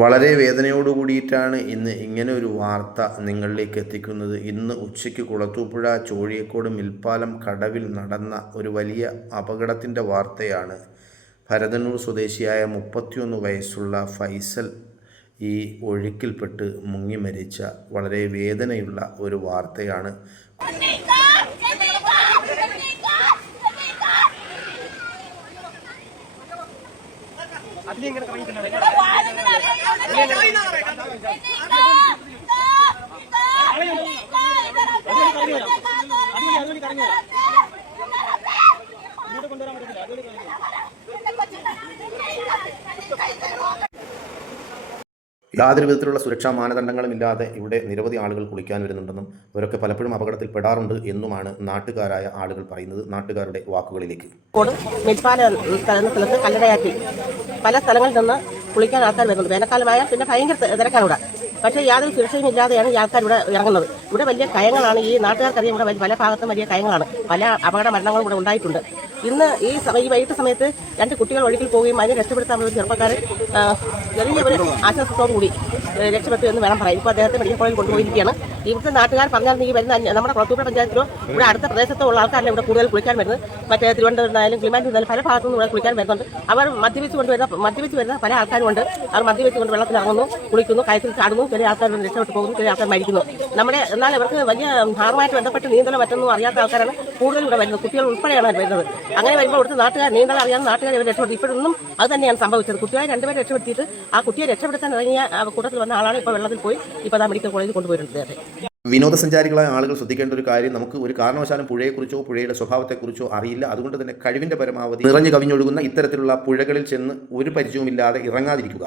വളരെ വേദനയോട് കൂടിയിട്ടാണ് ഇന്ന് ഇങ്ങനെ ഒരു വാർത്ത നിങ്ങളിലേക്ക് എത്തിക്കുന്നത്. ഇന്ന് ഉച്ചയ്ക്ക് കുളത്തൂപ്പുഴ ചോഴിയക്കോട് മിൽപ്പാലം കടവിൽ നടന്ന ഒരു വലിയ അപകടത്തിൻ്റെ വാർത്തയാണ്. ഭരതന്നൂർ സ്വദേശിയായ 31 വയസ്സുള്ള ഫൈസൽ ഈ ഒഴുക്കിൽപ്പെട്ട് മുങ്ങി മരിച്ച വളരെ വേദനയുള്ള ഒരു വാർത്തയാണ്. യാതൊരു വിധത്തിലുള്ള സുരക്ഷാ മാനദണ്ഡങ്ങളുമില്ലാതെ ഇവിടെ നിരവധി ആളുകൾ കുളിക്കാൻ വരുന്നുണ്ടെന്നും അവരൊക്കെ പലപ്പോഴും അപകടത്തിൽ പെടാറുണ്ട് എന്നുമാണ് നാട്ടുകാരായ ആളുകൾ പറയുന്നത്. നാട്ടുകാരുടെ വാക്കുകളിലേക്ക്. കല്ലടയാറ്റി പല സ്ഥലങ്ങളിൽ നിന്ന് കുളിക്കാൻ ആൾക്കാർ വരുന്നുണ്ട്. വേനൽക്കാലമായാൽ പിന്നെ ഭയങ്കര തിരക്കാണ് ഇവിടെ. പക്ഷേ യാതൊരു സുരക്ഷയും ഇല്ലാതെയാണ് ഈ ആൾക്കാർ ഇവിടെ ഇറങ്ങുന്നത്. ഇവിടെ വലിയ കയങ്ങളാണ്. ഈ നാട്ടുകാർക്കറിയാം ഇവിടെ പല ഭാഗത്തും വലിയ കയങ്ങളാണ്. പല അപകട മരണങ്ങളും ഇവിടെ ഉണ്ടായിട്ടുണ്ട്. ഇന്ന് ഈ വൈകിട്ട് സമയത്ത് 2 കുട്ടികൾ ഒഴുകിൽ പോവുകയും അതിനെ രക്ഷപ്പെടുത്താൻ ഒരു ചെറുപ്പക്കാരൻ ചെറിയ ഒരു ആശ്വാസത്തോടു കൂടി രക്ഷപ്പെട്ടു എന്ന് വേണം പറയാം. ഇപ്പോൾ അദ്ദേഹത്തെ മെഡിക്കൽ കോളേജിൽ കൊണ്ടുപോയിരിക്കുകയാണ്. ഇവിടുത്തെ നാട്ടുകാർ പറഞ്ഞാൽ ഈ വരുന്ന നമ്മുടെ കുളത്തൂപ്പുഴ പഞ്ചായത്തിലോ ഇവിടെ അടുത്ത പ്രദേശത്തോ ഉള്ള ആൾക്കാരല്ല ഇവിടെ കൂടുതൽ കുളിക്കാൻ വരുന്നത്. മറ്റേ തിരുവനന്തപുരത്തായാലും കിളിമാനൂരിൽ പല ഭാഗത്തുനിന്നും ഇവിടെ കുളിക്കാൻ വരുന്നുണ്ട്. അവർ മദ്യപിച്ച് വരുന്ന പല ആൾക്കാരുമുണ്ട്. അവർ മദ്യപിച്ചുകൊണ്ട് വെള്ളത്തിൽ ഇറങ്ങുന്നു, കുളിക്കുന്നു, കയത്തിൽ ചാടുന്നു. ചില ആൾക്കാർ രക്ഷപ്പെട്ടു പോകുന്നു, ചില ആൾക്കാർ മരിക്കുന്നു. എന്നാൽ ഇവർക്ക് വലിയ ഭാഗമായിട്ട് ബന്ധപ്പെട്ട് നീന്തലോ മറ്റൊന്നും അറിയാത്ത ആൾക്കാരാണ് കൂടുതൽ ഇവിടെ വരുന്നത്. കുട്ടികൾ ഉൾപ്പെടെയാണ് വരുന്നത്. അങ്ങനെ വരുമ്പോൾ ഇവിടുത്തെ നാട്ടുകാർ നീന്തൽ അറിയാവുന്ന നാട്ടുകാർ ഇവർ രക്ഷപ്പെടുത്തി. ഇപ്പോഴൊന്നും അത് തന്നെയാണ് സംഭവിച്ചത്. കുട്ടികളെ 2 പേരെ രക്ഷപ്പെടുത്തിയിട്ട് ആ കുട്ടിയെ രക്ഷപ്പെടുത്താൻ ഇറങ്ങിയ കൂട്ടത്തിൽ വന്ന ആളാണ് ഇപ്പോൾ വെള്ളത്തിൽ പോയി ഇപ്പോൾ മെഡിക്കൽ കോളേജിൽ കൊണ്ടുപോയിട്ടുണ്ട്. വിനോദസഞ്ചാരികളായ ആളുകൾ ശ്രദ്ധിക്കേണ്ട ഒരു കാര്യം, നമുക്ക് ഒരു കാരണവശാലും പുഴയെക്കുറിച്ചോ പുഴയുടെ സ്വഭാവത്തെക്കുറിച്ചോ അറിയില്ല. അതുകൊണ്ട് തന്നെ കഴിവിൻ്റെ പരമാവധി നിറഞ്ഞു കവിഞ്ഞൊഴുകുന്ന ഇത്തരത്തിലുള്ള പുഴകളിൽ ചെന്ന് ഒരു പരിചയവുമില്ലാതെ ഇറങ്ങാതിരിക്കുക.